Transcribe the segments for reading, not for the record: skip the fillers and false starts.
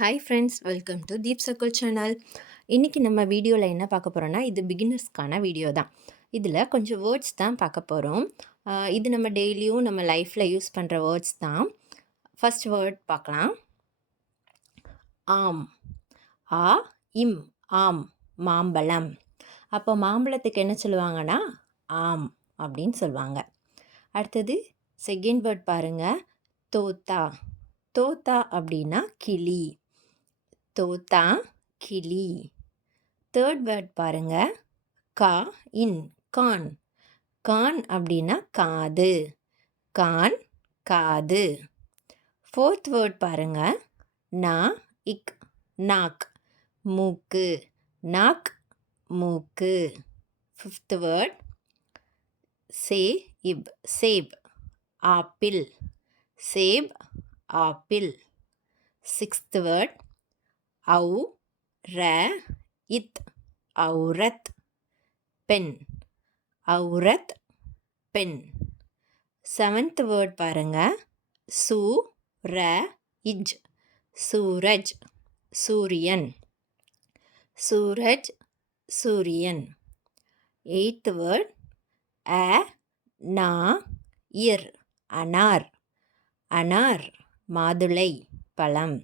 Hi friends, welcome to Deep circle channel. இன்றைக்கி நம்ம வீடியோவில் என்ன பார்க்க போகிறோன்னா, இது பிகினர்ஸ்க்கான வீடியோ தான். இதில் கொஞ்சம் வேர்ட்ஸ் தான் பார்க்க போகிறோம். இது நம்ம டெய்லியும் நம்ம லைஃப்பில் யூஸ் பண்ணுற வேர்ட்ஸ் தான். ஃபர்ஸ்ட் வேர்ட் பார்க்கலாம். ஆம். ஆ இம் ஆம், மாம்பழம். அப்போ மாம்பழத்துக்கு என்ன சொல்லுவாங்கன்னா ஆம் அப்படின்னு சொல்லுவாங்க. அடுத்தது செகண்ட் வேர்ட் பாருங்கள், தோத்தா. தோத்தா அப்படின்னா கிளி. தோத்தா கிளி. தேர்ட் வேர்ட் பாருங்க, கா இன் கான். கான் அப்படின்னா காது. கான் காது. ஃபோர்த் வேர்ட் பாருங்க, நா இக் நாக். மூக்கு. நாக் மூக்கு. Fifth word say if shape. Apple. Shape apple. Sixth word औ र इत औरत பென். औरत பென். செவன்த் வேர்ட் பாருங்க, சு ர இஜ் சூரஜ் சூரியன். சூரஜ் சூரியன். எய்த் வேர்ட் அ நா இர் அனார். அனார் மாதுளை பழம்.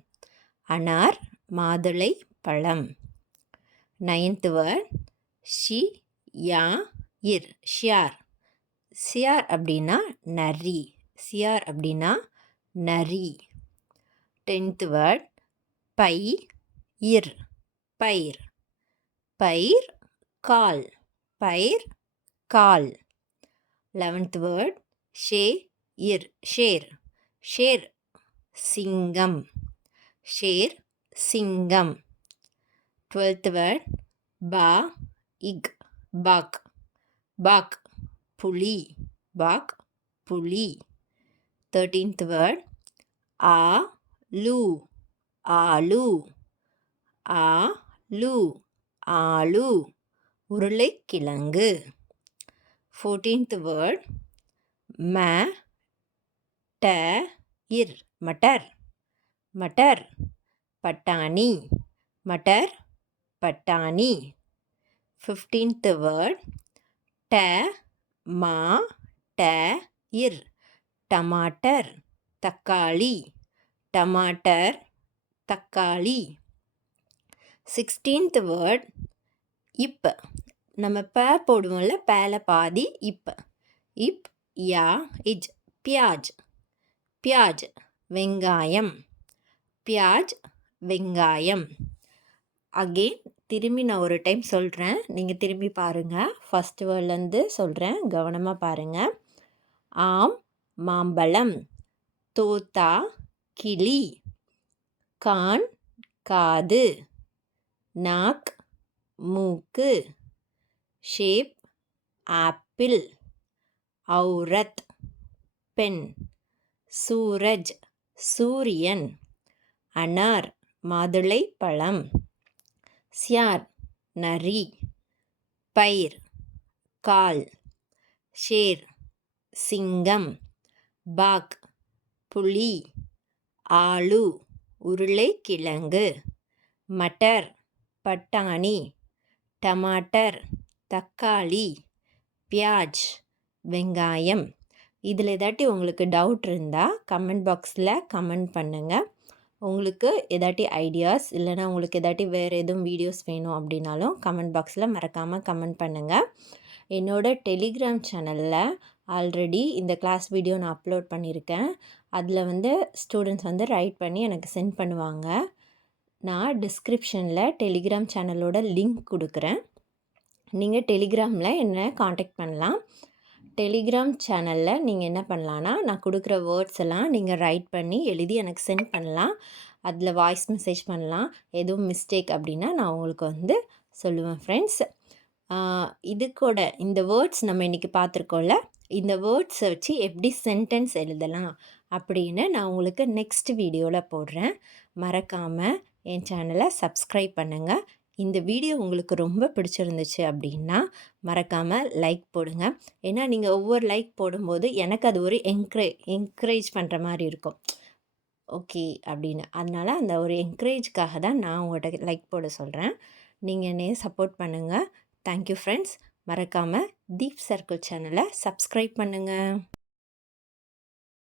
அனார் மாதுளை பழம். நைன்த் வேர்ட் ஷி யா இர் ஷியார். சியார் அப்படின்னா நரி. சியார் அப்படின்னா நரி. டென்த் வேர்ட் பை இர் பயிர். பயிர் கால். பயிர் கால். 11th வேர்ட் ஷே இர் ஷேர். ஷேர் சிங்கம். ஷேர் சிங்கம். 12th வேர்ட் பா இக் பாக். பாக் புலி. பாக் புலி. 13th வேர்ட் ஆ லூ ஆலு. ஆலு ஆலு உருளைக்கிழங்கு. 14th வேர்ட் ம ட இர் மட்டர். மட்டர் பட்டாணி. மட்டர் பட்டாணி. 15th வேர்ட் ட மா ட இர் டமாட்டர். தக்காளி. டமாட்டர் தக்காளி. 16th வேர்ட் இப். நம்ம ப போடுவோம்ல, பேல பாதி இப். இப் யா இஜ் பியாஜ். பியாஜ் வெங்காயம். பியாஜ் வெங்காயம். அகெயின் திரும்பி நான் ஒரு டைம் சொல்கிறேன், நீங்கள் திரும்பி பாருங்கள். ஃபஸ்ட் வேர்ட்லேருந்து சொல்கிறேன், கவனமாக பாருங்கள். ஆம் மாம்பழம். தோத்தா கிளி. கான் காது. நாக் மூக்கு. Shape apple. औरत பெண். சூரஜ் சூரியன். அனார் மாதுளை பழம். சியார் நரி. பயிர் கால். ஷேர் சிங்கம். பாக் புலி. ஆலு உருளைக்கிழங்கு. மட்டர் பட்டாணி. டமாட்டர் தக்காளி. பியாஜ் வெங்காயம். இதில் ஏதாட்டி உங்களுக்கு டவுட் இருந்தால் கமெண்ட் பாக்ஸில் கமெண்ட் பண்ணுங்கள். உங்களுக்கு ஏதாட்டி ஐடியாஸ் இல்லைனா உங்களுக்கு ஏதாட்டி வேறு எதுவும் வீடியோஸ் வேணும் அப்படின்னாலும் கமெண்ட் பாக்ஸில் மறக்காமல் கமெண்ட் பண்ணுங்கள். என்னோடய டெலிகிராம் சேனலில் ஆல்ரெடி இந்த கிளாஸ் வீடியோ நான் அப்லோட் பண்ணியிருக்கேன். அதில் ஸ்டூடெண்ட்ஸ் ரைட் பண்ணி எனக்கு சென்ட் பண்ணுவாங்க. நான் டிஸ்கிரிப்ஷனில் டெலிகிராம் சேனலோட லிங்க் கொடுக்குறேன். நீங்கள் டெலிகிராமில் என்னை காண்டாக்ட் பண்ணலாம். டெலிகிராம் சேனலில் நீங்கள் என்ன பண்ணலான்னா, நான் கொடுக்குற வேர்ட்ஸ் எல்லாம் நீங்கள் ரைட் பண்ணி எழுதி எனக்கு சென்ட் பண்ணலாம். அதில் வாய்ஸ் மெசேஜ் பண்ணலாம். எதுவும் மிஸ்டேக் அப்படின்னா நான் உங்களுக்கு சொல்லுவேன் ஃப்ரெண்ட்ஸ். இது கூட இந்த வேர்ட்ஸ் நம்ம இன்றைக்கி பார்த்துருக்கோம்ல, இந்த வேர்ட்ஸை வச்சு எப்படி சென்டென்ஸ் எழுதலாம் அப்படின்னு நான் உங்களுக்கு நெக்ஸ்ட் வீடியோவில் போடுறேன். மறக்காமல் என் சேனலை சப்ஸ்கிரைப் பண்ணுங்கள். இந்த வீடியோ உங்களுக்கு ரொம்ப பிடிச்சிருந்துச்சு அப்படின்னா மறக்காமல் லைக் போடுங்க. ஏன்னா நீங்கள் ஒவ்வொரு லைக் போடும்போது எனக்கு அது ஒரு என்கரேஜ் பண்ணுற மாதிரி இருக்கும். ஓகே அப்படின்னு. அதனால அந்த ஒரு என்கரேஜ்க்காக தான் நான் உங்கள்கிட்ட லைக் போட சொல்கிறேன். நீங்கள் என்னைய சப்போர்ட் பண்ணுங்கள். Thank you friends. மறக்காமல் தீப் சர்க்கிள் சேனலை சப்ஸ்கிரைப் பண்ணுங்கள்.